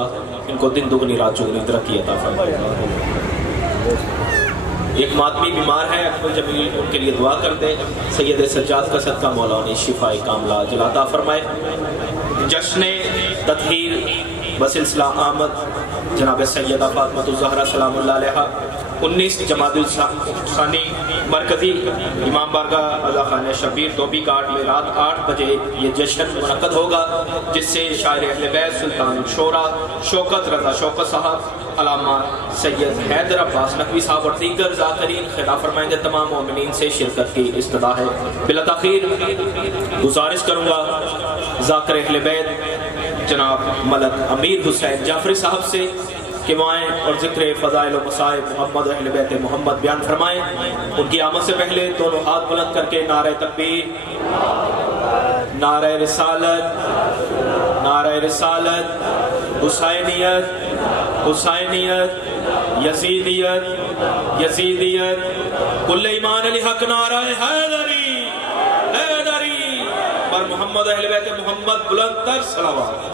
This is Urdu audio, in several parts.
ان کو دن دگنی رات چگنی ترقی عطا فرمائے۔ ایک ماتمی بیمار ہے، اکمل جمیل ان کے لیے دعا کر دے۔ سید سجاد کا صدقہ مولا انہیں شفاء کاملہ عاجل عطا فرمائے۔ جشن تطہیر بسلسلہ آمد جناب سیدہ فاطمہ الزہرا سلام اللہ علیہ 19 جمادی الثانی مرکزی امام بارگاہ رضا خانہ شبیر دھوبی گھاٹ میں رات 8 بجے یہ جشن منعقد ہوگا، جس سے شاعر اہل بیت سلطان الشورا شوکت رضا شوکت صاحب، علامہ سید حیدر عباس نقوی صاحب اور دیگر ذاکرین خطاب فرمائیں گے۔ تمام مومنین سے شرکت کی استدعا ہے۔ بلا تاخیر گزارش کروں گا ذاکر اہل بیت جناب ملک امیر حسین جعفری صاحب سے کہ وہ آئیں اور ذکر فضائل و مصائب محمد اہل بیت محمد بیان فرمائیں۔ ان کی آمد سے پہلے دونوں ہاتھ بلند کر کے نعرہ تکبیر، نعرہ رسالت، نعرہ رسالت، حسینیت، حسینیت، یزیدیت، یزیدیت، کل ایمان علی حق، نعرہ حیدری، حیدری پر محمد اہل بیت محمد بلند تر صلوات۔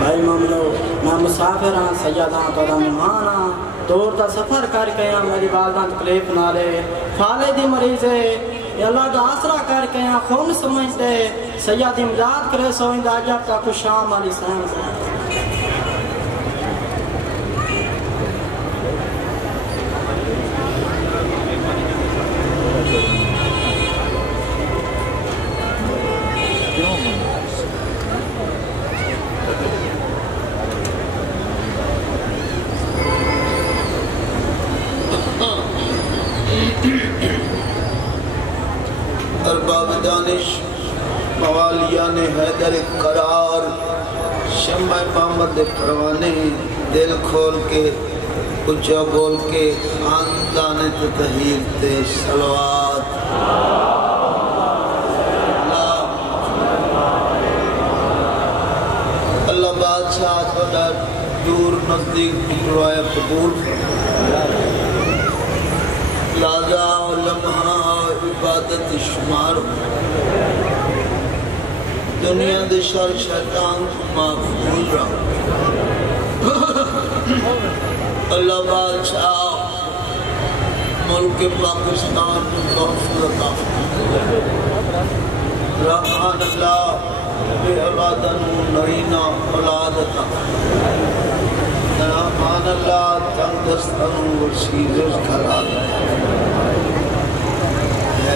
بھائی مملو میں مسافر ہاں، سیداں تو مہمان ہاں، دور دا سفر کر کے ہاں، میری والدہ تکلیف نہ لے، فالے دی مریض ہے، اللہ دا آسرا کر کے ہاں، خون سمجھتے سیدی امداد کرے سوئندہ جب تک شام علی سین سے۔ ارباب دانش موالیان حیدر قرار، شمع محمد پروانے، دل کھول کے اچھا بول کے خاندان تطہیر تے صلوات۔ اللہ بادشاہ تھوڑا دور نزدیک دعائے قبول لازا لمحہ عبادت شمار، دنیا دے شر شیطان محفوظ رہا۔ اللہ بادشاہ ملک پاکستان کو محفوظ عطا رحمان اللہ بے اولادن نرینہ اولاد عطا، رحمان اللہ تندرستن وسیع رزق حلال ہے۔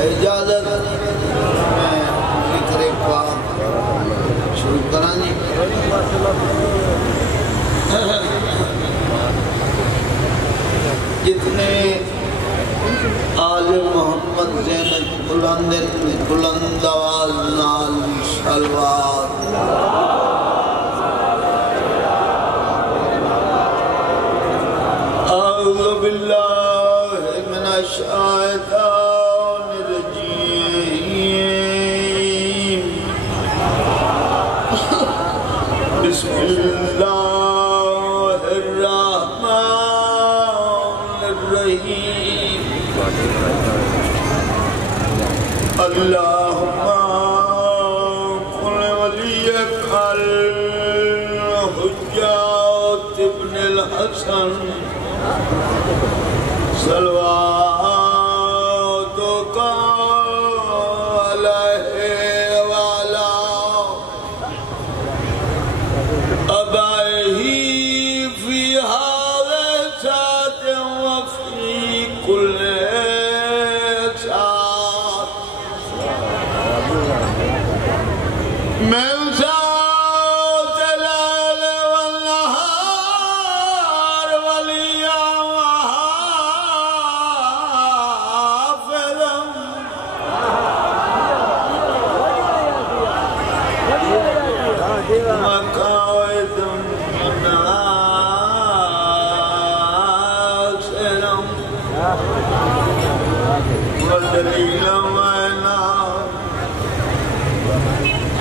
اجازت میں ذکر پاک شروع کرانی۔ جتنے آل محمد زینت بلند آواز نال صلوات۔ اعوذ باللہ من الشیطان الرجیم، بسم اللہ الرحمن الرحیم، اللہم کن ولیک الحجات ابن الحسن صلواتک علیہ وعلا آبائہ فی ہذا ساعت وفی کل ساعت، من ساعت اللیل والنہار ولیاں ودلیلا وینا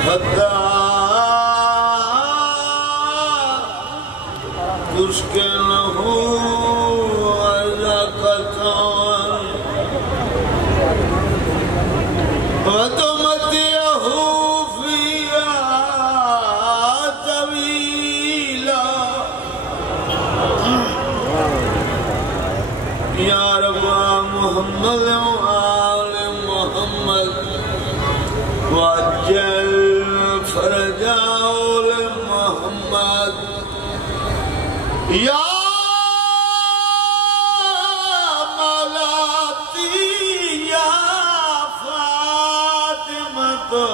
حتی تسکنہو محمد وآل محمد وعجل فرجاء محمد یا مولاتی یا فاطمہ تو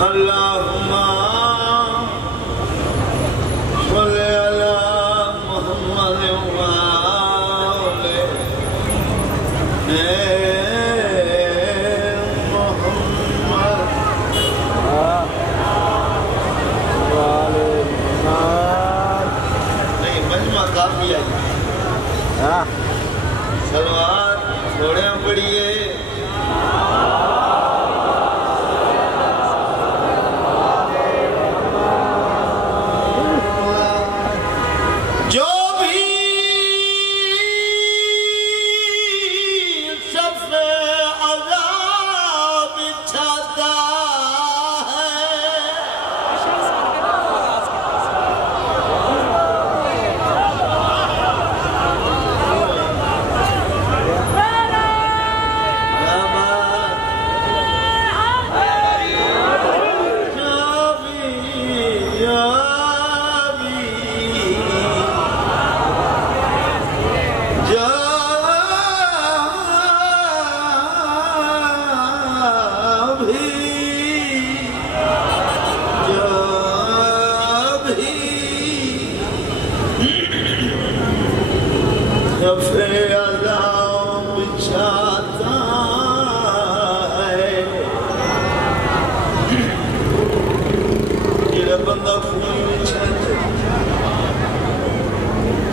اللہم صلی علی محمد وآل محمد نہیں مجمع کافی ہے سلوات تھوڑے پڑھیے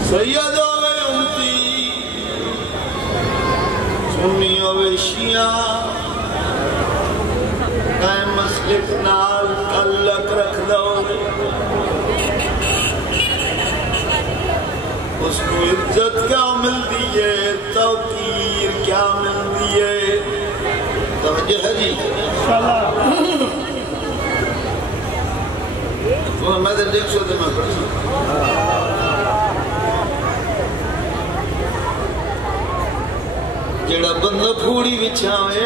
سید ہوئے امتی سنی ہوئے شیعہ قائم مسلک نال تعلق رکھ دو اس کو عزت کیا ملتی ہے توقیر کیا ملتی ہے توجہ ہے جی میں تو دیکھ سو میں پڑھ سکتا جڑا بندہ پھوڑی وچھاوے